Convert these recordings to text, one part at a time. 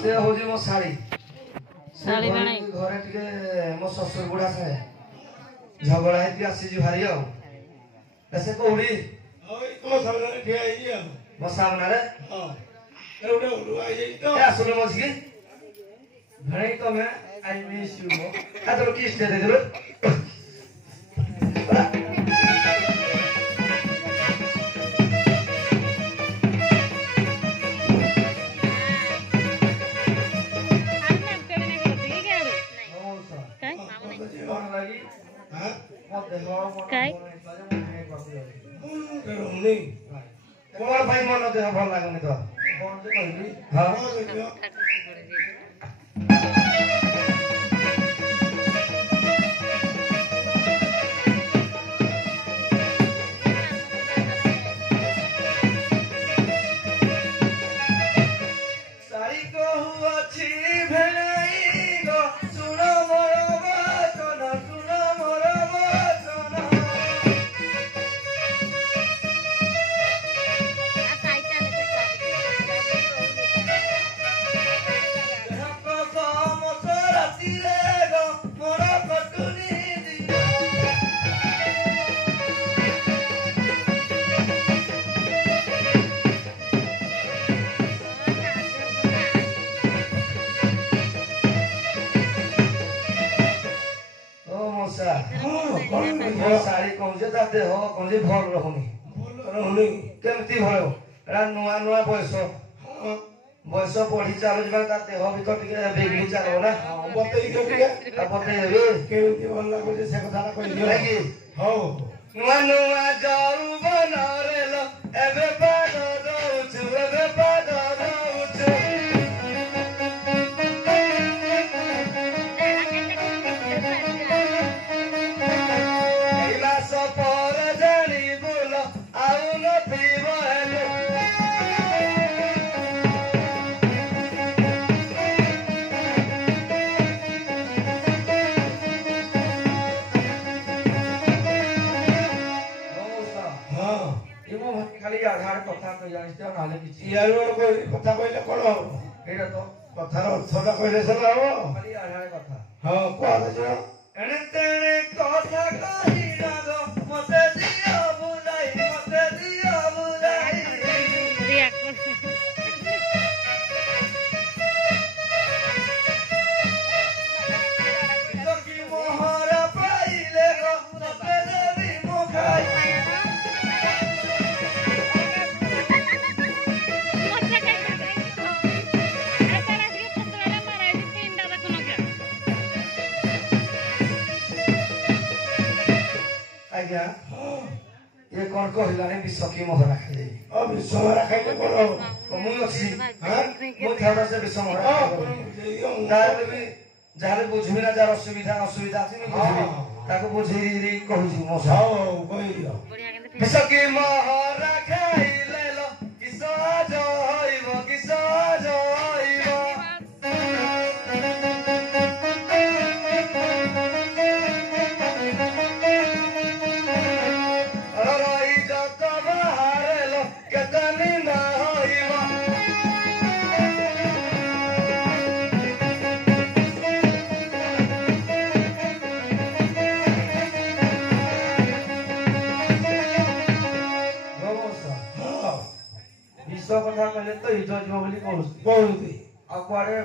से होजी मो साड़ी साड़ी बनाई घरे टिके मो ससुर बुढ़ा से झगड़ा है आसी जी भारी आ ऐसे कोड़ी ओए तो सामने ठिया आई आ मो सामने रे हां एवढे उडू आई जाई तो क्या सुनो मो जी भणे तो मैं आई मिस यू मो आ तो किस दे दे कौन भाई मन देह भल लागनी तो कौन से कहली हां सारी को हुआ छी भेलाई गो सुनो मोर वचन सुनो मोर वचन साड़ी कौन से दाते हो कौन से भल रहुनी रहनी केमती भल एरा नुआ नुआ बयस बयस पढ़ी चालू जबा दाते हो भी तो टिके बेगली चालो ना बतई के टिके आ बते हेबे केमती भल लागो जे से कथा कहि दियो लागी हो नुआ नुआ जाऊ बनरेल एबे पाद दउछु एबे पाद दउछु खाली आधार कथा कहि जानिते नाले किछि यारो कोई कथा कहले कोन हो एटा तो कथार अर्थटा कहले सला हो खाली आधार कथा हां कोन जे एने तेने कथा कहि ना गो मते दियो बुलाई रिया तो की मोहरा पाइले गो मते देवी मुखाई आज्ञा ये कौन कहलाने विश्वकी मोहरा खाइले अब सोमरा खाइले कोन हो मुई अछि हां मुई थारा से विश्व मोहरा तारे भी जारे बुझबी ना जार असुविधा असुविधा अछि मुई बुझबी ताको बुझी कहू मोसा हां कहि दियो विश्वकी मोहरा खाइले लो किसो जो होइबो किसो जो होइबो कथा कहले तो हिजो जो बोली कहूती आ कुआडे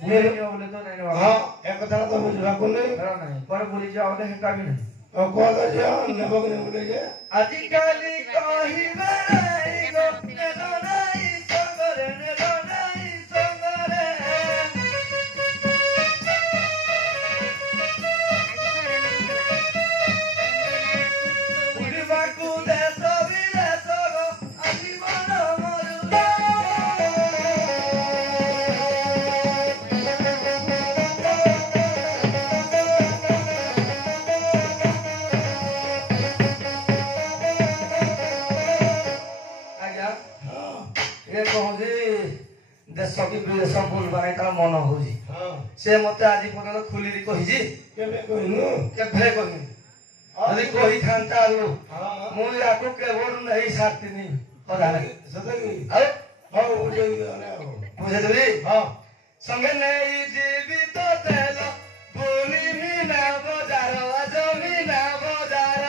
भूली नियो बोले तो नहीं बाबा हां एक कथा तो बुझबा को नहीं नहीं पर भूली जाओ ने हेका भी नहीं और कोन जे नेबक ने बोले जे आदि काली कहि बराई गो ने दोनाई संगरे ने दोनाई संगरे उड़ी बाकू दे सबिले सगो आदि मन मरु ये कहूँ देश की विदेश बोल बारे तार मन हूँ से मत आज पर्यटन खुली कही केबे कहनु केभे कही अभी कही था मुझे आपको केवल नहीं साथी नहीं पता नहीं सतगी अरे हां बुझे देले बुझे देबी हां संगे नहीं जीवित तेल बोली मीना बजार जमीना बजार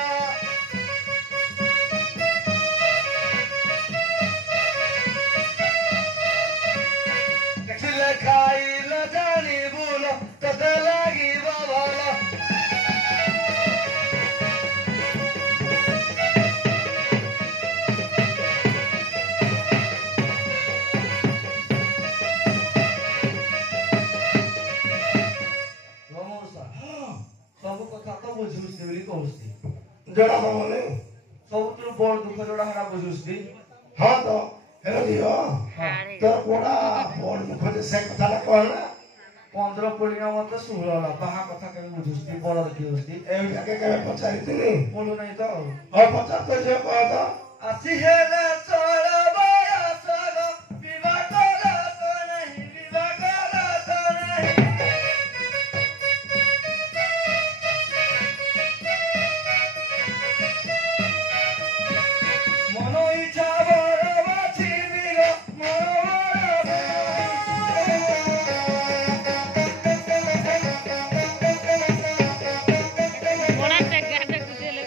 देखिले खाइले जानी बुल तते लागिब भल ସବୁ କଥା ତ ବୁଝୁଛି ବୋଲି କହୁଛି ଜଣା ପଡୁନି ସବୁଥିରୁ ବଡ ଦୁଃଖ ଯୋଉଟା ହେଟା ବୁଝୁଛି ହଁ ତ ହେଲେ ଝିଅ ହାଡେ ତୋର କୋଉଟା ବଡ ଦୁଃଖ ଯେ ସେ କଥାଟା କହ ନା 15 ପଡ଼ିନା ମତେ 16 ହେଲା ବାହା କଥା କେବେ ବୁଝୁଛି ବଡ ଦେଖି ଏଇଟାକେ କେବେ ପଚାରିଥିଲି ବୋଲୁ ନାହିଁ ତ ହଁ ପଚାର ତ ଝିଅ କହ ତ ଆସି ହେଲେ ଚଳ ବୟସ ବିବାହ କର ତ ନାହିଁ ବିବାହ କର ତ ନାହିଁ ମନ ଇଚ୍ଛା ବର ବାଛିବିର ମୋର ବଡ ଟେକା ଦେଖୁଥିଲେ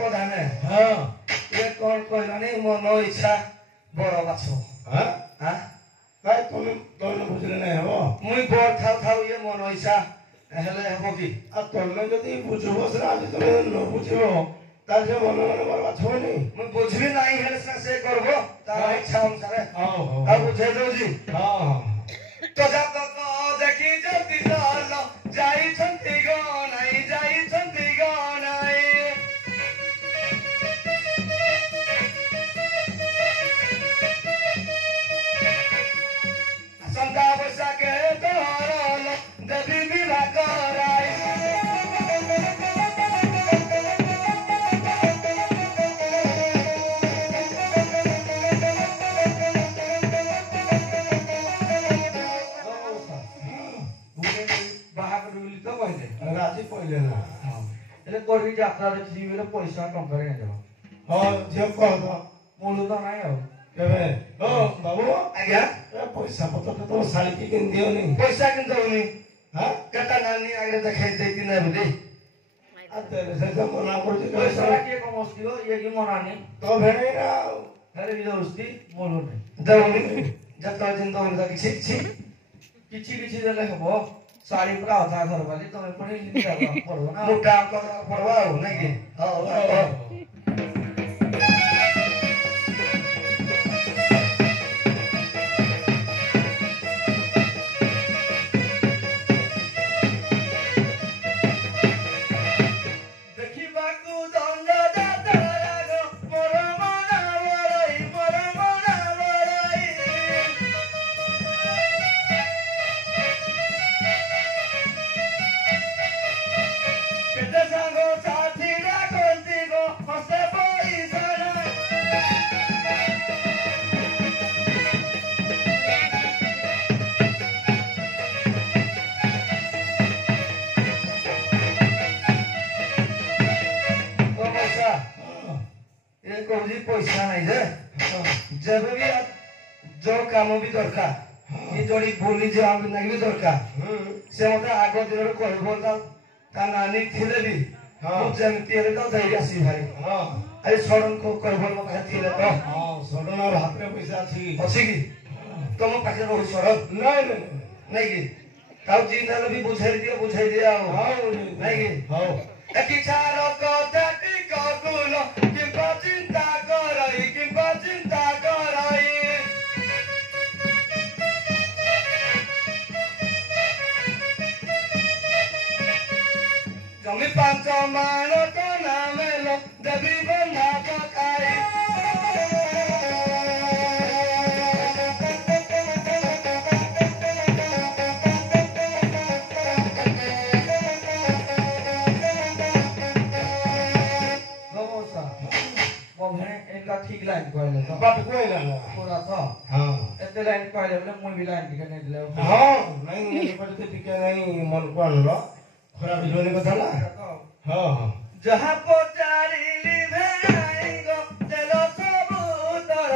ପ୍ରଧାନେ ହଁ ଏ କଣ କହିଲାନି ମନ ଇଚ୍ଛା ବର ବାଛ ହଁ ହଁ କାଇଁ ତମେ ବୁଝିଲେ ନାହିଁ ହବ ମୁଇଁ ବର ଥାଉ ଥାଉ ଇଏ ମନ ଇଚ୍ଛା ହେଲେ ହେବ କି ଆଉ ତମେ ଯଦି ବୁଝିବ ସେଟା ଆଜି ତମେ ନ ବୁଝିବ ତାହେଲେ ସେ ମନେ ମନେ ମୋର ବାଛବନି ମୁଁ ବୁଝିବି ନାହିଁ ହେଲେ ସିନା ସେ କରବ ତାର ଇଚ୍ଛା ଅନୁସାରେ ହଉ ହଉ ଆଉ ବୁଝେଇ ଦଉଛି ହଁ ହଁ ତ ଜାତକ ଦେଖି ଯଦି ଚାଲ ଯାଇଛନ୍ତି ଗଣାଇ ଯାଇଛନ୍ତି ଗଣାଇ ଆସନ୍ତା ବୈଶାଖେ ତୋର ଦେବୀ ବିବାହ କରାଇ ବାହାଘର ବୋଲି ତ କହିଲେ ରାଜି ପଇଲେ ନା ହେଲେ କରିକି ଯାତ୍ରା ଦେଖିଯିବି ବୋଲେ ପଇସା ଟଙ୍କାରେ ନେଇଯିବ ହଁ ଝିଅ କହ ତ ମୂଳ ତ ନାହିଁ ଆଉ କେବେ ହଁ ବାବୁ ଆଜ୍ଞା ଏ ପଇସା ପତ୍ର ତ ତମ ଶାଳୀକି କିଣି ଦିଅନି ପଇସା କିନ୍ତୁ ହଉନି ହଁ କେଟା ନାନୀ ଆଗରେ ଦେଖେଇ ଦେଇକି ନେ ବୋଲି ଆଉ ତେବେ ସେ ତ ମନା କରୁଛି ପଇସା ପଇସା କିଏ କମଉଥିବ ଇଏ କି ମନାନି ତ ଭେଣେଇ ନା ଆଉ ହେଲେ ବି ଦଉଛି ମୂଳ ନାହିଁ ଦେଉନି ଯେତେବେଳେ ଦିନ ଦଉନି ତ କିଛି କିଛି କିଛି ଦେଲେ ହବ ଶାଢୀ ପୁରା ଅଧା ଘର ବାଲି ତମେ ପୁଣି ପଡବ ନା ମୋଟା ପଡବା ଆଉ ନାଇଁ କି ହଉ ହଉ ଦେଖିବାକୁ ଦଣ୍ଡ ଯାତ୍ରା ମୋର ମନ ବଳଇ ମୋର ମନ ବଳଇ କେତେ ସାଙ୍ଗ ସାଥୀ ଡାକନ୍ତି ଗୋ ହସେ ପଇସା ନାହିଁ ପଇସା ଏ କହୁଛି ପଇସା ନାହିଁ ଯେ ଯେବେ ବି ଯୋଉ କାମ ବି ଦରକାର କି ଯୋଡି ବୁଲି ଯିବା ନାଗି ବି ଦରକାର ସେ ମତେ ଆଗ ଦିନରେ କହିବ ତା ନାନୀ ଥିଲେ ବି ମୁଁ ଯେମିତି ହେଲେ ତ ଧରିକି ଆସିବି ଭାଇ ହଁ ଆରେ ସଡନ କହିବ ମୋ ପାଖରେ ଥିଲେ ତ ହଁ ସଡନ ଆଉ ହାତରେ ପଇସା ଅଛି ଅଛି କି ତମ ପାଖରେ ରହୁଛି ସଡନ ନାଇଁ ନାଇଁ ନାଇଁ କି ତାକୁ ଜିନ ହେଲେ ବି ବୁଝେଇ ଦିଅ ଆଉ ହଉ ନାଇଁ କି ହଉ କିଛାର କଥାଟି କଗୁଲ କିମ୍ବା ଚିନ୍ତା କରଇ କିମ୍ବା ଚିନ୍ତା କରଇ ଜମି 5 ମାଣ ତ ନାମେଲ ଦେବୀ ବନ୍ଧା ପକାଇ ठीक लाइन कहले तो बात कोई ना पूरा तो हाँ एते लाइन कहले बोले मुई भी लाइन टिके नहीं दिले हाँ नहीं पड़ते टिके नहीं मन को आनलो खराब जोनी कथा ना हाँ हाँ जहाँ पचारिली भेनाई गो देलो सबूतर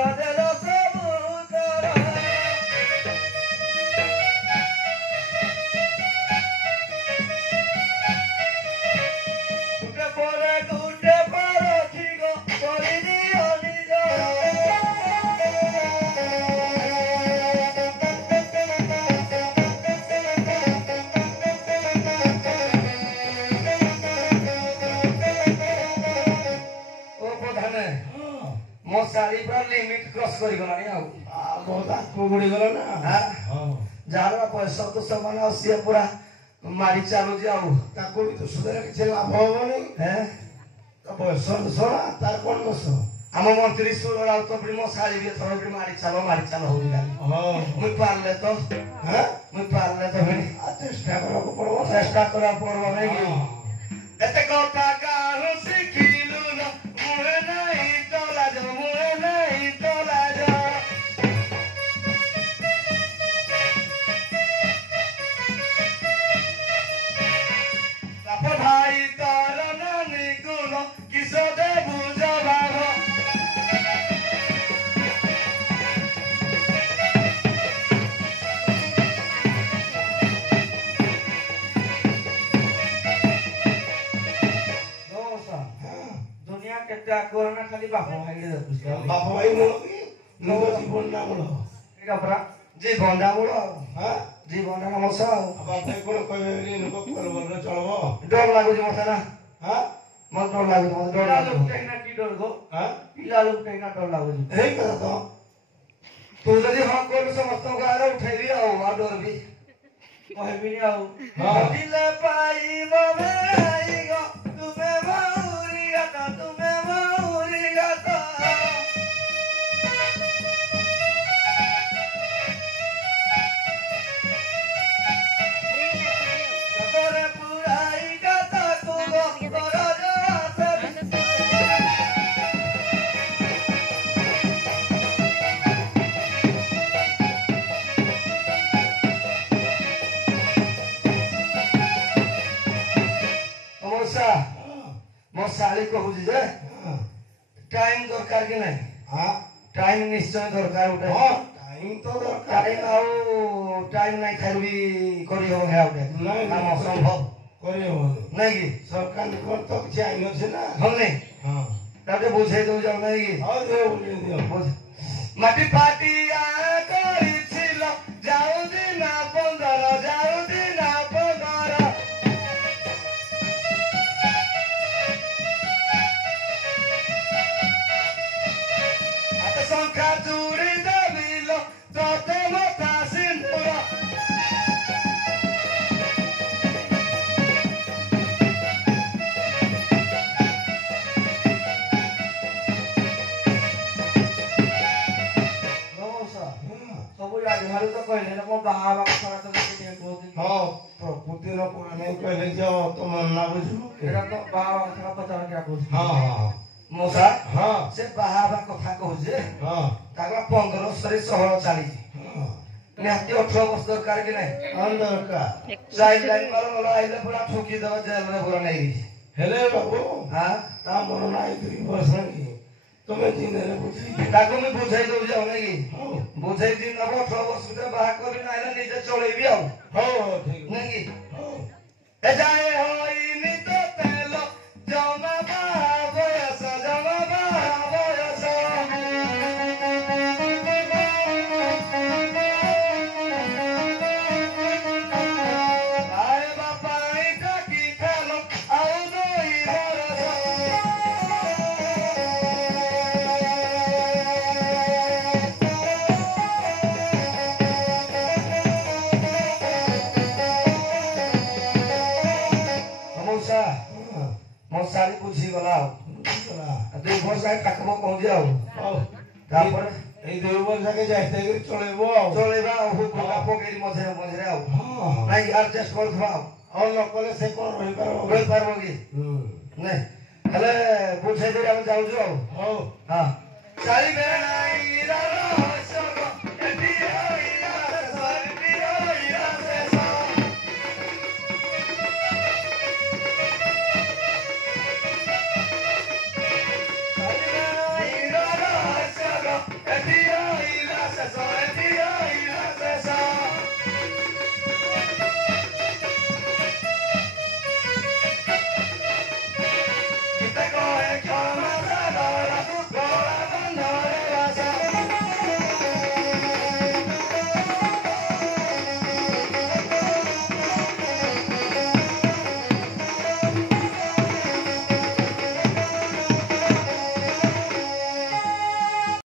ହେଇଗଲାଣି ଆଉ ବହୁତ ଆଗକୁ ବଢିଗଲା ନା ହଁ ଯାହାର ପଇସା ତ ସେମାନେ ଆଉ ସିଏ ପୁରା ମାରି ଚାଲୁଛି ଆଉ ତାକୁ ବି ତ ସୁଧରେ କିଛି ଲାଭ ହବନି ତା ବୟସ ଶୁଣା ତାର କଣ ଦୋଷ ଆମ ମନ୍ତ୍ରୀ ସୁର ରାଉତ ବି ମୋ ଶାଳୀ ବି ଥର ବି ମାରି ଚାଲ ହଉନି ଖାଲି ମୁଇଁ ପାରିଲେ ତ ଚେଷ୍ଟା କରିବାକୁ ପଡିବ ଚେଷ୍ଟା କରିବାକୁ ପଡିବ ନାଇଁ କି ଏତେ କଥା କାହୁ ଶିଖିଲୁ ମୁହେ ନାହିଁ ତୋଲା ଯ ବାପ ଭାଇ ତୋର ନାନୀ ଗୁଣ କିସ ଦେବୁ ଜବାବ ଦୁନିଆ କେତେ ଆଗରେ ନା ଖାଲି ବାପ ଭାଇ ଦେଖୁଛି ବାପ ଭାଇ ମୂଳ କି ନିଜ ଜୀବନ ନା ମୂଳ ଏଇଟା ପରା ଜୀବନଟା ମୂଳ ହଁ ଜୀବନଟା ନମସ ଆଉ ବାପ ଭାଇ କଣ କହିବେ ଲୋକ ପରିବାରରେ ଚଳବ ଡର ଲାଗୁଛି ମତେ ନା ହଁ ମତେ ଡର ଲାଗୁଛି ମତେ ଡର ଲାଗୁଛି କି ଡର ଗো ପିଲା ଲୋକ କେହିନା ଡର ଲାଗୁଛି ଏଇ କଥା ତ ତୁ ଯଦି ହଁ କଲୁ ସମସ୍ତଙ୍କ ଆଗରେ ଉଠେଇବି ଆଉ ଡରବି କହିବିନି ଆଉ ଦିଲେ ପାଇବ ଭାଇ ଗো ତୁମେ ବାଉରି ଗାତ ତୋରେ ପୁରାଇ ଗାତ ତୁଗୋ ତୋର ମୋ ଶାଳୀ କହୁଛି ଯେ ଟାଇମ ଦରକାର କି ନାହିଁ ଟାଇମ ନିଶ୍ଚୟ ଦରକାର ଗୋଟେ ଟାଇମ ତ ଦରକାର ଟାଇମ ଆଉ ଟାଇମ ନାହିଁ ଖାଲି କରିହବ ହେ ଗୋଟେ କାମ ସମ୍ଭବ କରିହବନି ନାଇଁ କି ସରକାରଙ୍କର ତ କିଛି ଆଇନ ଅଛି ନା ହଁ ନାଇଁ ହଁ ତାକୁ ବୁଝେଇ ଦଉଛ ନାଇଁ କି ହଉ ଦିଅ ବୁଝେଇ ଦିଅ ମାଟି ପାଟିଆ କରିছিল ଯାଉଦି ନା 15 ସଂଖ୍ୟା ଚୁରି ଦେବିଲ ତତେ ମଥା ସିନ୍ଦୁର ସବୁ ଜାଣିବାରୁ ତ କହିଲେ ମୋ ବାହା ହେବା କଥା ଟିକେ କହୁଥିଲି ହଁ ପ୍ରକୃତି ନ ପୁରାଣେ କହିଲେ ଯେ ତ ମନା ବୁଝିବ ଏଇଟା ତ ବାହା ହେବା କଥା ପଚାର କିଆ କହୁଛି ହଁ ହଁ ମଉସା ହଁ ସେ ବାହା ହେବା କଥା କହୁଛି ହଁ ତାଙ୍କ 15 ସହର ଚାଲିଛି ନିହାତି 18 ବର୍ଷ ଦରକାର କି ନାହିଁ ଦରକାର ଲାଇନ ମାର ଆଇଲେ ପୁରା ଠୁକି ଦେବ ଜେଲରେ ପୁରା ନେଇକି ହେଲେ ବାବୁ ତା ମନ ନାହିଁ 2 ବର୍ଷ କି ତମେ ଦିନରେ ବୁଝେଇ ତାକୁ ମୁଁ ବୁଝେଇ ଦଉଛି ଆଉ ନାଇଁ କି ବୁଝେଇ ଦିନ ହବ 18 ବର୍ଷ ଭିତରେ ବାହା କରିବି ନା ହେଲେ ନିଜେ ଚଳେଇବି ଆଉ ହଉ ହଉ ଠିକ ନାଇଁ କି ଏ ଯାଏ ହୋଇନି ତ ତେଲ ଜମା ବାହା ବୟସ ଆଏ ବାପା ଡାକି ଖେଲ ଆଉ ଦୁଇ ବରଷ ମୋ ଶାଳୀ ବୁଝିଗଲା ଆଉ 2 ବର୍ଷ ପାଖବ କହୁଛି ଆଉ ତାପରେ ଏଇ 2 ବର୍ଷ ଯାକେ ଯାଇକି ଚଳେଇବ ଆଉ ଚଳେଇବା ଆଉ ପକେଇ ମଝିରେ ଆଉ ନାଇଁ ଆଡଜଷ୍ଟ କରୁଥିବା ଆଉ ନ କଲେ ସେ କଣ ରହିପାରିବ କି ନାଇଁ ହେଲେ ବୁଝେଇ ଦେଇ ଆମେ ଯାଉଛୁ ଆଉ ହଉ ହଁ ଚାଲିବେ ନାଇଁ